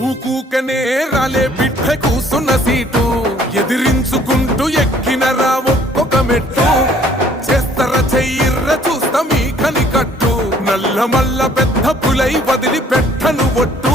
ఊకూకనే రాలే బిడ్డ కూసున్న సీటు ఎదిరించుకుంటూ ఎక్కినరా ఒక్కొక్క మెట్టు చేస్తర చెయ్యిర్ర చూస్తా మీ కనికట్టు నల్ల మల్ల పెద్ద పులై వదిలి పెట్టను ఒట్టు